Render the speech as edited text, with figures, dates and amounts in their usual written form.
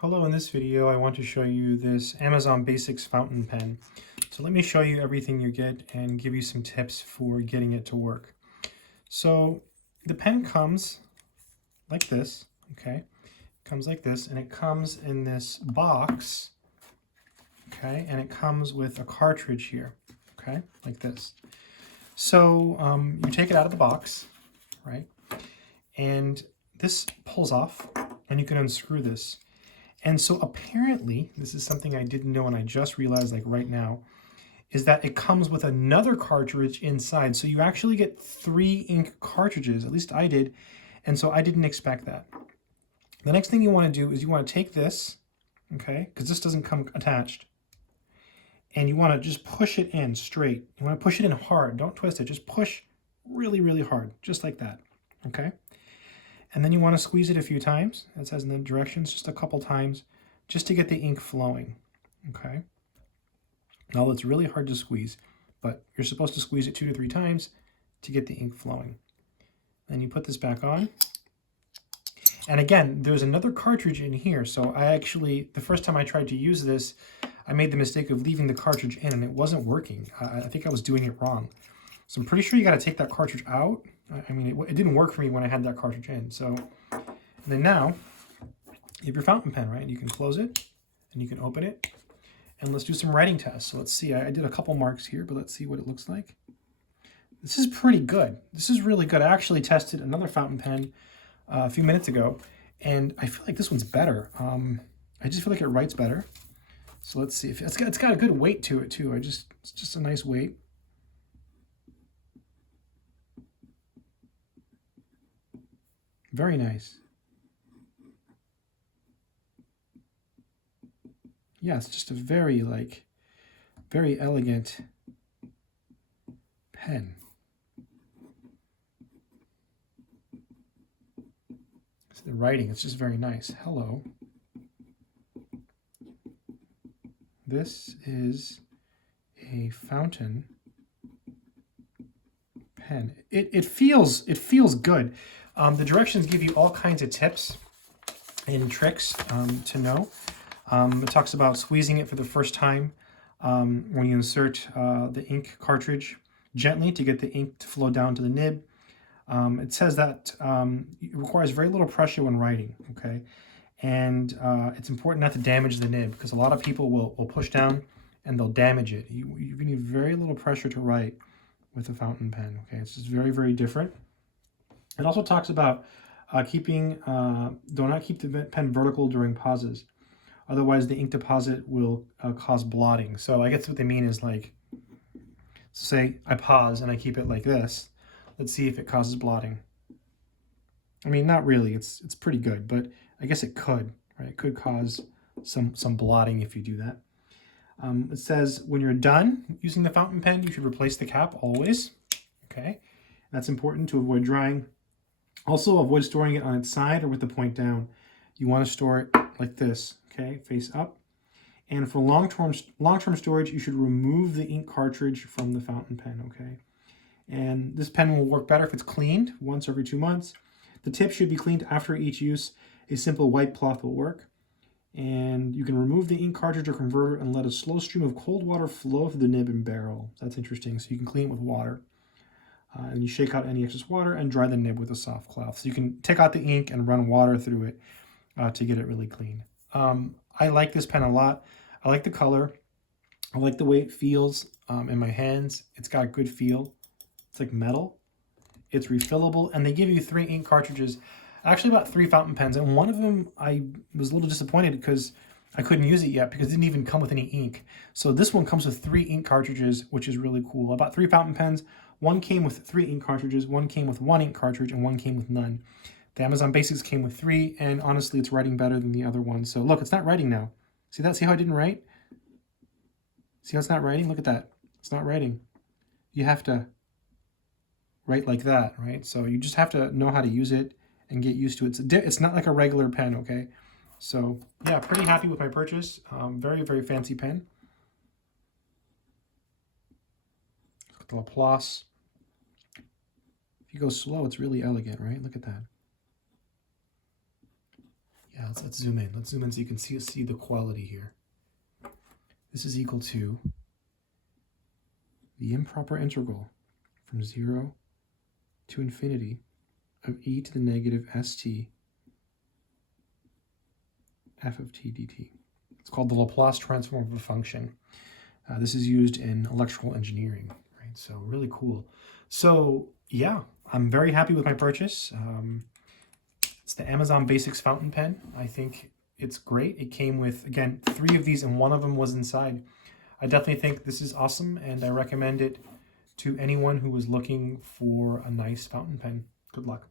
Hello, in this video I want to show you this Amazon Basics fountain pen. So let me show you everything you get and give you some tips for getting it to work. So the pen comes like this, okay? It comes like this, and it comes in this box, okay? And it comes with a cartridge here, okay? Like this. So you take it out of the box, right? And this pulls off, and you can unscrew this. And so apparently, this is something I didn't know and I just realized like right now, is that it comes with another cartridge inside. So you actually get 3 ink cartridges, at least I did, and so I didn't expect that. The next thing you want to do is you want to take this, okay, because this doesn't come attached, and you want to just push it in straight. You want to push it in hard, don't twist it, just push really, really hard, just like that, okay? And then you want to squeeze it a few times. It says in the directions, just a couple times, just to get the ink flowing, okay? Now it's really hard to squeeze, but you're supposed to squeeze it 2 to 3 times to get the ink flowing. Then you put this back on. And again, there's another cartridge in here. So I actually, the first time I tried to use this, I made the mistake of leaving the cartridge in and it wasn't working. I think I was doing it wrong. So I'm pretty sure you got to take that cartridge out. I mean, it didn't work for me when I had that cartridge in. So then now you have your fountain pen, right? You can close it and you can open it. And let's do some writing tests. So let's see, I did a couple marks here, but let's see what it looks like. This is pretty good. This is really good. I actually tested another fountain pen a few minutes ago, and I feel like this one's better. I just feel like it writes better. So let's see if it's got a good weight to it too. It's just a nice weight. Very nice. Yeah, it's just a very elegant pen. So the writing, it's just very nice. Hello. This is a fountain pen. It feels good. The directions give you all kinds of tips and tricks to know. It talks about squeezing it for the first time when you insert the ink cartridge gently to get the ink to flow down to the nib. It says that it requires very little pressure when writing, okay? And it's important not to damage the nib because a lot of people will push down and they'll damage it. You need very little pressure to write with a fountain pen, okay? It's just very, very different. It also talks about do not keep the pen vertical during pauses. Otherwise, the ink deposit will cause blotting. So I guess what they mean is like, say I pause and I keep it like this. Let's see if it causes blotting. I mean, not really. It's pretty good, but I guess it could, right? It could cause some blotting if you do that. It says when you're done using the fountain pen, you should replace the cap always. Okay, that's important to avoid drying. Also, avoid storing it on its side or with the point down. You want to store it like this, okay, face up. And for long-term storage, you should remove the ink cartridge from the fountain pen, okay? And this pen will work better if it's cleaned once every 2 months. The tip should be cleaned after each use. A simple white cloth will work. And you can remove the ink cartridge or converter and let a slow stream of cold water flow through the nib and barrel. That's interesting. So you can clean it with water. And you shake out any excess water and dry the nib with a soft cloth. So you can take out the ink and run water through it to get it really clean. I like this pen a lot. I like the color. I like the way it feels in my hands. It's got a good feel. It's like metal. It's refillable, and they give you 3 ink cartridges. I actually bought 3 fountain pens, and one of them I was a little disappointed because I couldn't use it yet because it didn't even come with any ink. So this one comes with 3 ink cartridges, which is really cool. I bought 3 fountain pens. One came with 3 ink cartridges, one came with 1 ink cartridge, and one came with none. The Amazon Basics came with 3, and honestly, it's writing better than the other one. So look, it's not writing now. See that? See how I didn't write? See how it's not writing? Look at that. It's not writing. You have to write like that, right? So you just have to know how to use it and get used to it. It's not like a regular pen, okay? So yeah, pretty happy with my purchase. Very, very fancy pen. The Laplace. If you go slow, it's really elegant, right? Look at that. Yeah, let's zoom in. Let's zoom in so you can see the quality here. This is equal to the improper integral from 0 to infinity of e to the negative st f of t dt. It's called the Laplace transform of a function. This is used in electrical engineering, right? So really cool. So yeah, I'm very happy with my purchase. It's the Amazon Basics fountain pen. I think it's great. It came with, again, 3 of these and 1 of them was inside. I definitely think this is awesome and I recommend it to anyone who is looking for a nice fountain pen. Good luck.